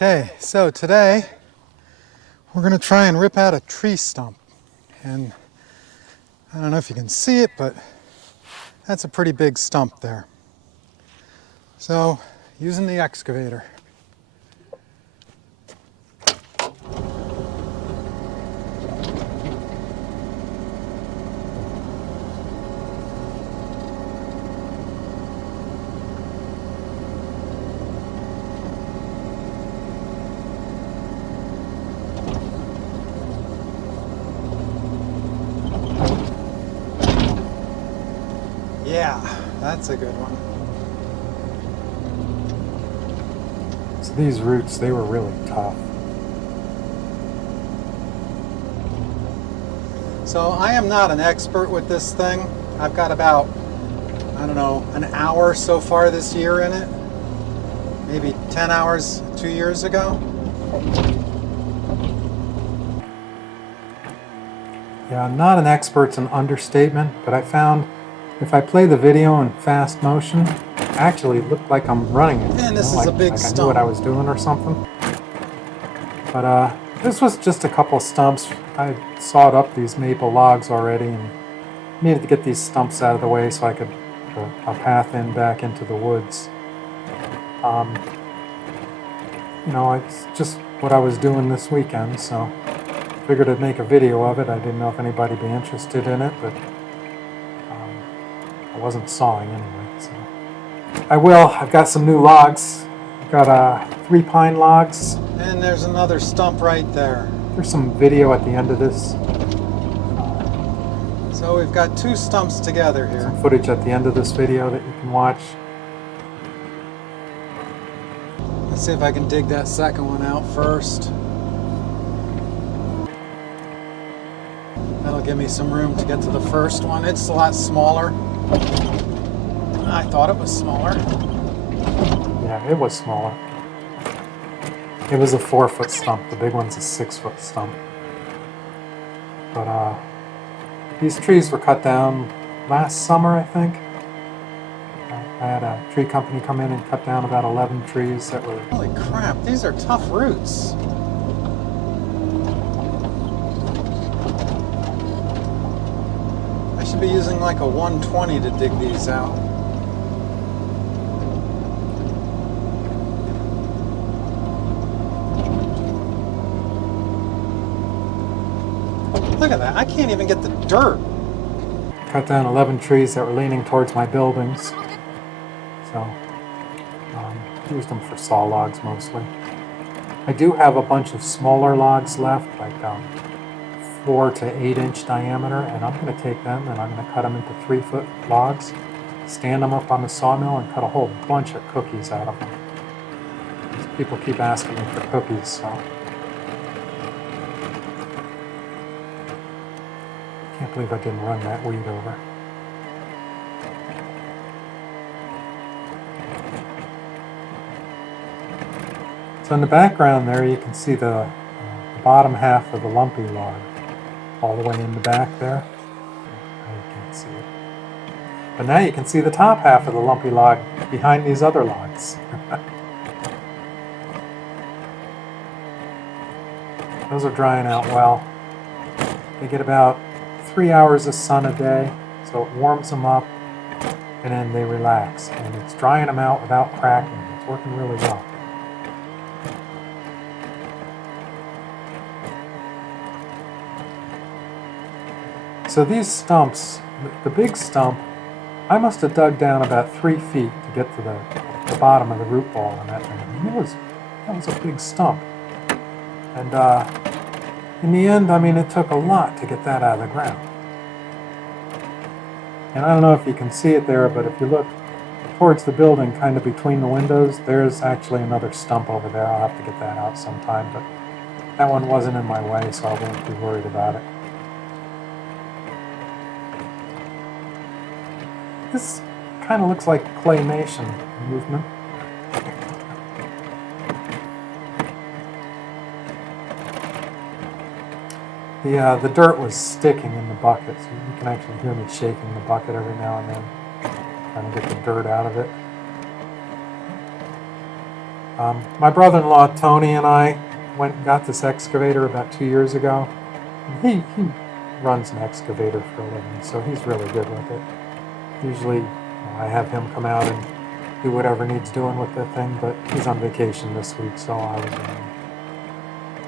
Okay, so today we're going to try and rip out a tree stump. And I don't know if you can see it, but that's a pretty big stump there. So, using the excavator. Yeah, that's a good one. So these roots, they were really tough. So I am not an expert with this thing. I've got about, I don't know, an hour so far this year in it. Maybe 10 hours 2 years ago. Yeah, I'm not an expert's an understatement, but I found if I play the video in fast motion, actually it looked like I'm running it. And this is a big like stump. I knew what I was doing or something. But this was just a couple stumps. I sawed up these maple logs already and needed to get these stumps out of the way so I could put a path in back into the woods. You know, it's just what I was doing this weekend, so figured I'd make a video of it. I didn't know if anybody'd be interested in it, but I wasn't sawing anyway, so. I will. I've got some new logs. I've got 3 pine logs. And there's another stump right there. There's some video at the end of this. So we've got 2 stumps together here. Some footage at the end of this video that you can watch. Let's see if I can dig that second one out first. That'll give me some room to get to the first one. It's a lot smaller. I thought it was smaller. Yeah, it was smaller. It was a 4-foot stump. The big one's a 6-foot stump. But these trees were cut down last summer, I think. I had a tree company come in and cut down about 11 trees that were... Holy crap, these are tough roots. I should be using like a 120 to dig these out. Look at that, I can't even get the dirt. Cut down 11 trees that were leaning towards my buildings. So, used them for saw logs mostly. I do have a bunch of smaller logs left, like 4 to 8 inch diameter, and I'm going to take them and I'm going to cut them into 3-foot logs, stand them up on the sawmill, and cut a whole bunch of cookies out of them. People keep asking me for cookies, so. Can't believe I didn't run that weed over. So in the background there, you can see the bottom half of the lumpy log, all the way in the back there. Now you can't see it. But now you can see the top half of the lumpy log behind these other logs. Those are drying out well. They get about 3 hours of sun a day, so it warms them up, and then they relax. And it's drying them out without cracking. It's working really well. So these stumps, the big stump, I must have dug down about 3 feet to get to the bottom of the root ball on that thing. I mean, that was a big stump. And in the end, I mean, it took a lot to get that out of the ground. And I don't know if you can see it there, but if you look towards the building, kind of between the windows, there's actually another stump over there. I'll have to get that out sometime, but that one wasn't in my way, so I won't be worried about it. This kind of looks like claymation movement. The dirt was sticking in the bucket, so you can actually hear me shaking the bucket every now and then, trying to get the dirt out of it. My brother-in-law Tony and I went and got this excavator about 2 years ago. He runs an excavator for a living, so he's really good with it. Usually I have him come out and do whatever needs doing with the thing, but he's on vacation this week, so I was running.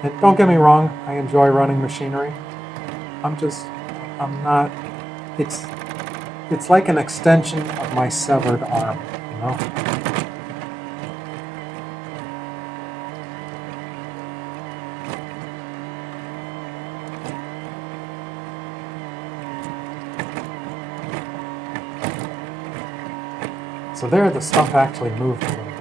And don't get me wrong, I enjoy running machinery. I'm not, it's like an extension of my severed arm, you know? So there, the stump actually moved a little bit.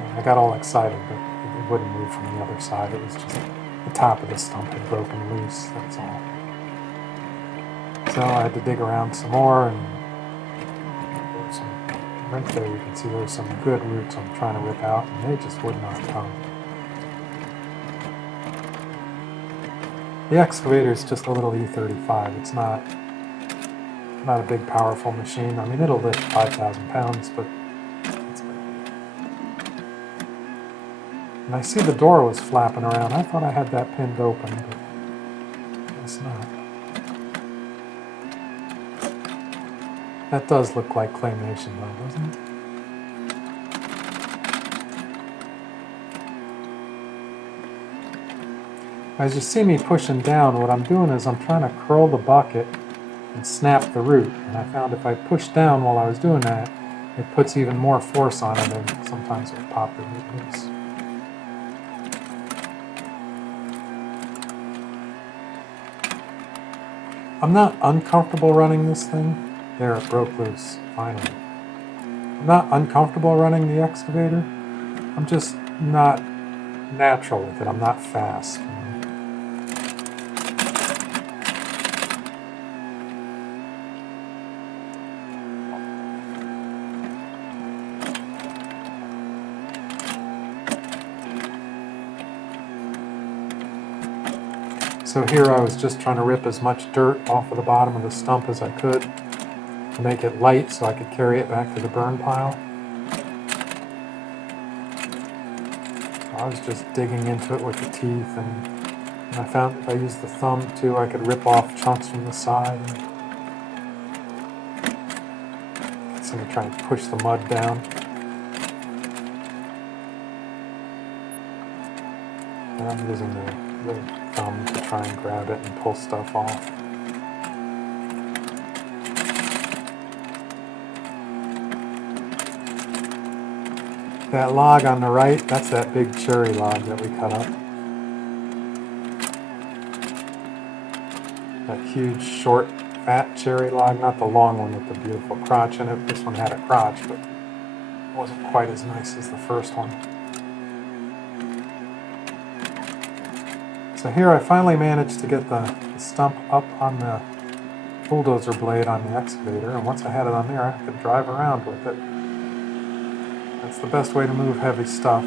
And I got all excited, but it wouldn't move from the other side. It was just the top of the stump had broken loose, that's all. So I had to dig around some more, and there was some, right there you can see there's some good roots I'm trying to rip out, and they just would not come. The excavator is just a little E35. It's not a big, powerful machine. I mean, it'll lift 5,000 pounds, but it's big. And I see the door was flapping around. I thought I had that pinned open, but I guess not. That does look like claymation, though, doesn't it? As you see me pushing down, what I'm doing is I'm trying to curl the bucket and snap the root. And I found if I push down while I was doing that, it puts even more force on it, and sometimes it'll pop the root loose. I'm not uncomfortable running this thing. There, it broke loose, finally. I'm not uncomfortable running the excavator. I'm just not natural with it. I'm not fast. You know? So here I was just trying to rip as much dirt off of the bottom of the stump as I could to make it light so I could carry it back to the burn pile. I was just digging into it with the teeth, and I found if I used the thumb too, I could rip off chunks from the side. So I'm trying to push the mud down. And I'm using the thumb to try and grab it and pull stuff off. That log on the right, that's that big cherry log that we cut up. That huge, short, fat cherry log, not the long one with the beautiful crotch in it. This one had a crotch, but it wasn't quite as nice as the first one. So here I finally managed to get the stump up on the bulldozer blade on the excavator, and once I had it on there, I could drive around with it. That's the best way to move heavy stuff.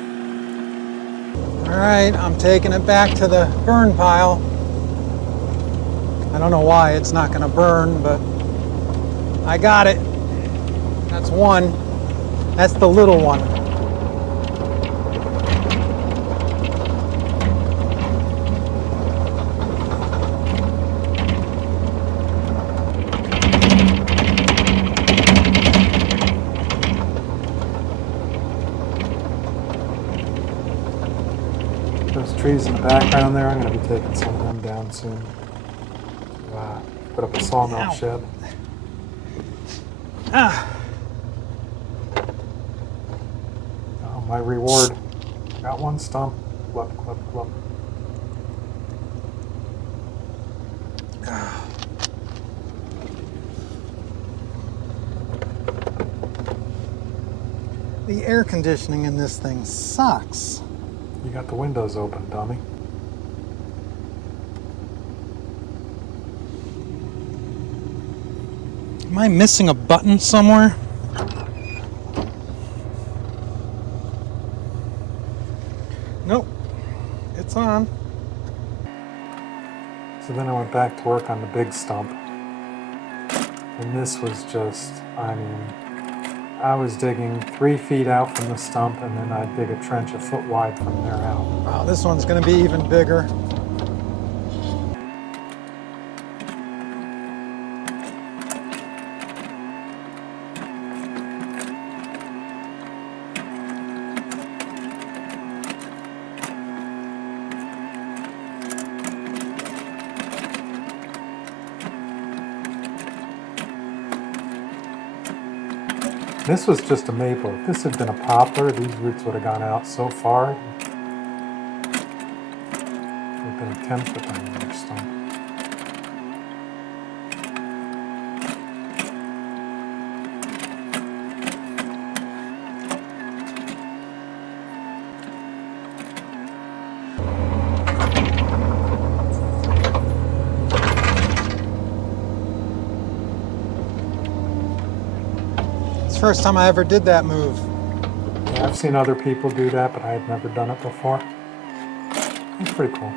All right, I'm taking it back to the burn pile. I don't know why it's not going to burn, but I got it. That's one. That's the little one. Those trees in the background there, I'm going to be taking some of them down soon. Put up a sawmill Ow. shed. Ah. Oh, my reward. Got one stump. Clup, clup, clup. The air conditioning in this thing sucks. You got the windows open, dummy. Am I missing a button somewhere? Nope. It's on. So then I went back to work on the big stump. And this was just, I mean, I was digging 3 feet out from the stump, and then I'd dig a trench a foot wide from there out. Wow, this one's going to be even bigger. This was just a maple. If this had been a poplar, these roots would have gone out so far. It would have been a 10-foot diameter stump. First time I ever did that move. Yeah, I've seen other people do that, but I had never done it before. It's pretty cool.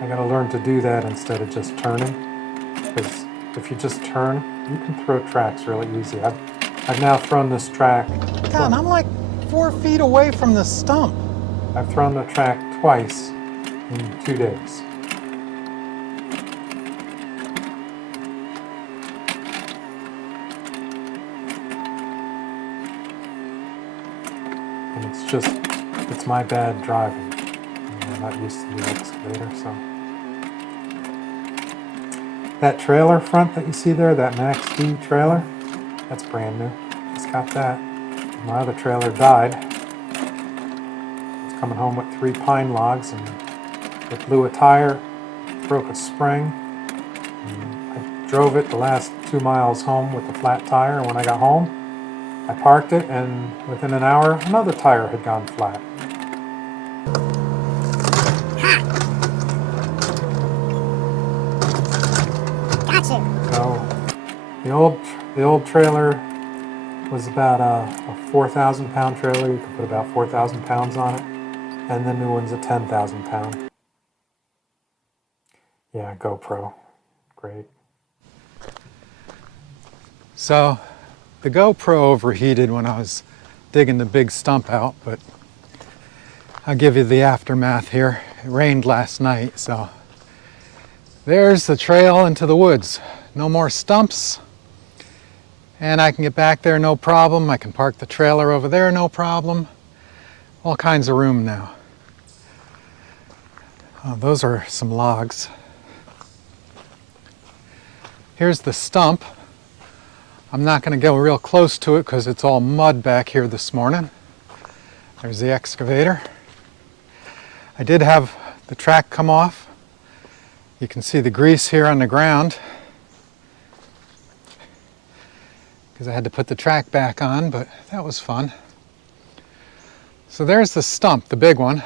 I gotta learn to do that instead of just turning, because if you just turn, you can throw tracks really easy. I've now thrown this track. God, I'm like 4 feet away from the stump. I've thrown the track twice in 2 days. And it's my bad driving. I'm not used to the excavator, so. That trailer front that you see there, that Max D trailer, that's brand new. Just got that. My other trailer died. I was coming home with 3 pine logs and it blew a tire, broke a spring. I drove it the last 2 miles home with a flat tire, and when I got home, I parked it, and within an hour, another tire had gone flat. Gotcha. So the old trailer was about a 4,000 pound trailer. You could put about 4,000 pounds on it, and the new one's a 10,000 pound. Yeah, GoPro, great. So the GoPro overheated when I was digging the big stump out, but I'll give you the aftermath here. It rained last night, so there's the trail into the woods. No more stumps, and I can get back there no problem. I can park the trailer over there no problem. All kinds of room now. Those are some logs. Here's the stump. I'm not going to go real close to it because it's all mud back here this morning. There's the excavator. I did have the track come off. You can see the grease here on the ground because I had to put the track back on, but that was fun. So there's the stump, the big one.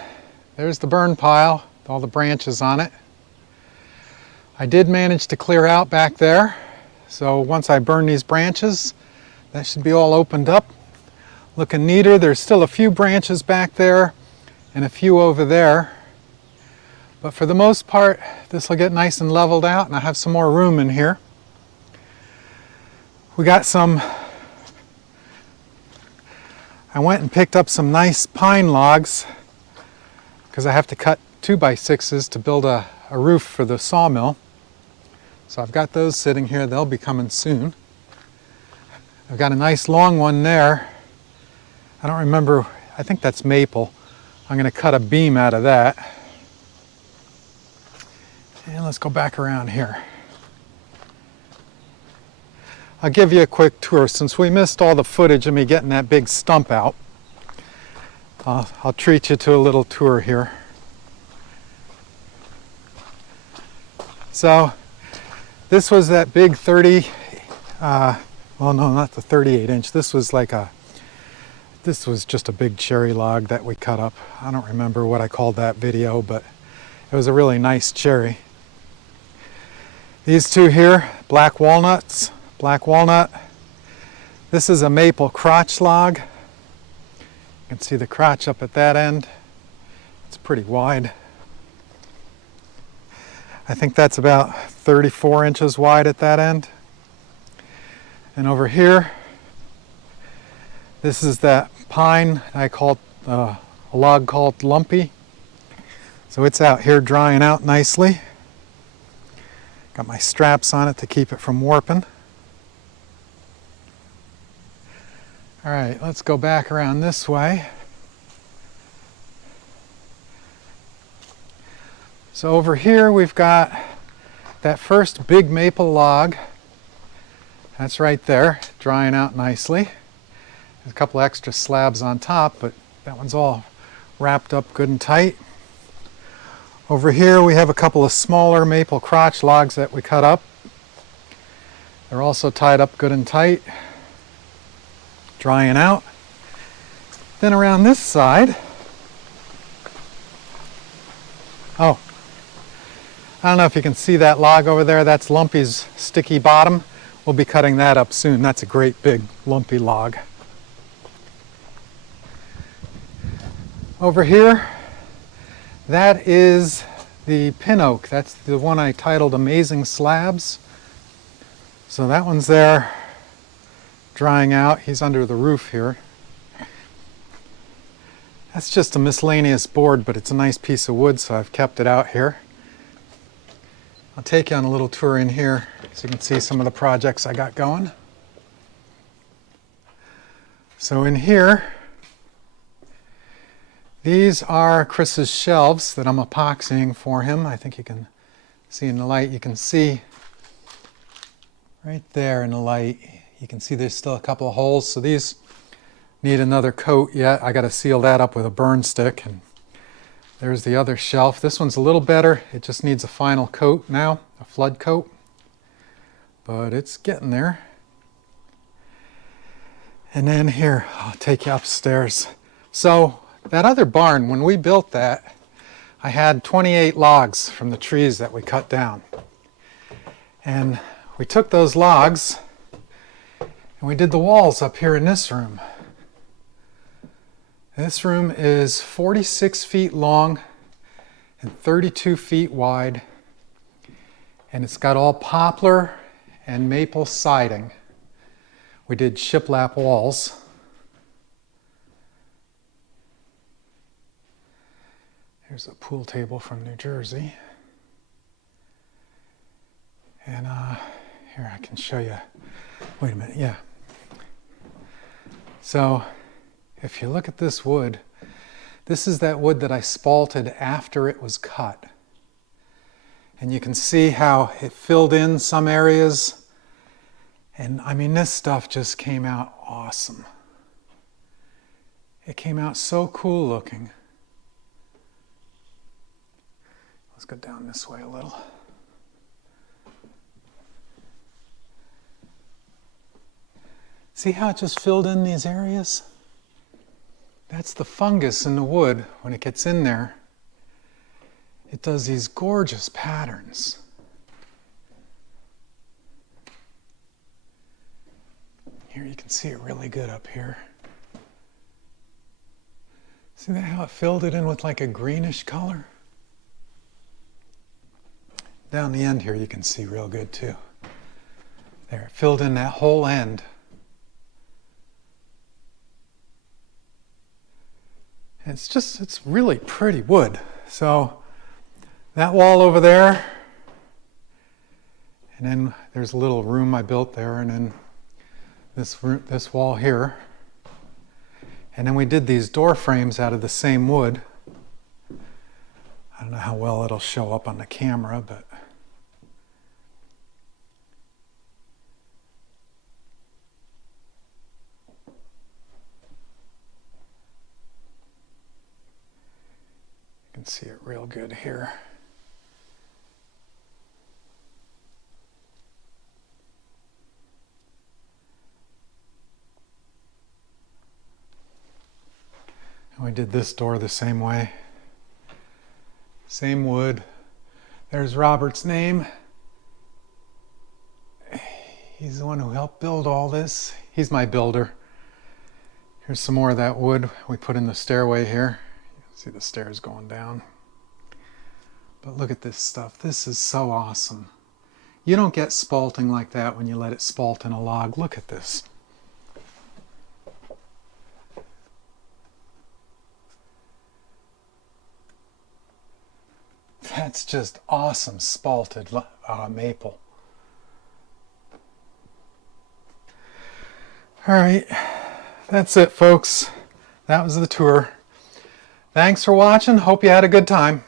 There's the burn pile, all the branches on it. I did manage to clear out back there. So once I burn these branches, that should be all opened up, looking neater. There's still a few branches back there and a few over there. But for the most part, this will get nice and leveled out, and I have some more room in here. We got I went and picked up some nice pine logs because I have to cut 2x6s to build a roof for the sawmill. So I've got those sitting here. They'll be coming soon. I've got a nice long one there. I don't remember, I think that's maple. I'm going to cut a beam out of that. And let's go back around here. I'll give you a quick tour. Since we missed all the footage of me getting that big stump out, I'll treat you to a little tour here. So this was that big 30, well no, not the 38 inch. This was just a big cherry log that we cut up. I don't remember what I called that video, but it was a really nice cherry. These two here, black walnuts, black walnut. This is a maple crotch log. You can see the crotch up at that end. It's pretty wide. I think that's about 34 inches wide at that end. And over here, this is that pine I call a log called Lumpy. So it's out here drying out nicely. Got my straps on it to keep it from warping. All right, let's go back around this way. So over here we've got that first big maple log. That's right there, drying out nicely. There's a couple extra slabs on top, but that one's all wrapped up good and tight. Over here we have a couple of smaller maple crotch logs that we cut up. They're also tied up good and tight, drying out. Then around this side, oh, I don't know if you can see that log over there. That's Lumpy's sticky bottom. We'll be cutting that up soon. That's a great big lumpy log. Over here, that is the pin oak. That's the one I titled Amazing Slabs. So that one's there drying out. He's under the roof here. That's just a miscellaneous board, but it's a nice piece of wood, so I've kept it out here. I'll take you on a little tour in here so you can see some of the projects I got going. So in here, these are Chris's shelves that I'm epoxying for him. I think you can see in the light, you can see right there in the light, you can see there's still a couple of holes. So these need another coat yet. I got to seal that up with a burn stick. And there's the other shelf. This one's a little better. It just needs a final coat now, a flood coat. But it's getting there. And then here, I'll take you upstairs. So that other barn, when we built that, I had 28 logs from the trees that we cut down. And we took those logs and we did the walls up here in this room. This room is 46 feet long and 32 feet wide, and it's got all poplar and maple siding. We did shiplap walls. Here's a pool table from New Jersey. And here I can show you. Wait a minute, yeah. So if you look at this wood, this is that wood that I spaulted after it was cut. And you can see how it filled in some areas. And I mean, this stuff just came out awesome. It came out so cool looking. Let's go down this way a little. See how it just filled in these areas? That's the fungus in the wood. When it gets in there, it does these gorgeous patterns. Here you can see it really good up here. See that how it filled it in with like a greenish color? Down the end here you can see real good too. There, it filled in that whole end. It's really pretty wood. So that wall over there, and then there's a little room I built there, and then this wall here. And then we did these door frames out of the same wood. I don't know how well it'll show up on the camera, but you can see it real good here. And we did this door the same way. Same wood. There's Robert's name. He's the one who helped build all this. He's my builder. Here's some more of that wood we put in the stairway here. You can see the stairs going down. But look at this stuff. This is so awesome. You don't get spaulting like that when you let it spalt in a log. Look at this. That's just awesome spalted maple. All right, that's it, folks. That was the tour. Thanks for watching. Hope you had a good time.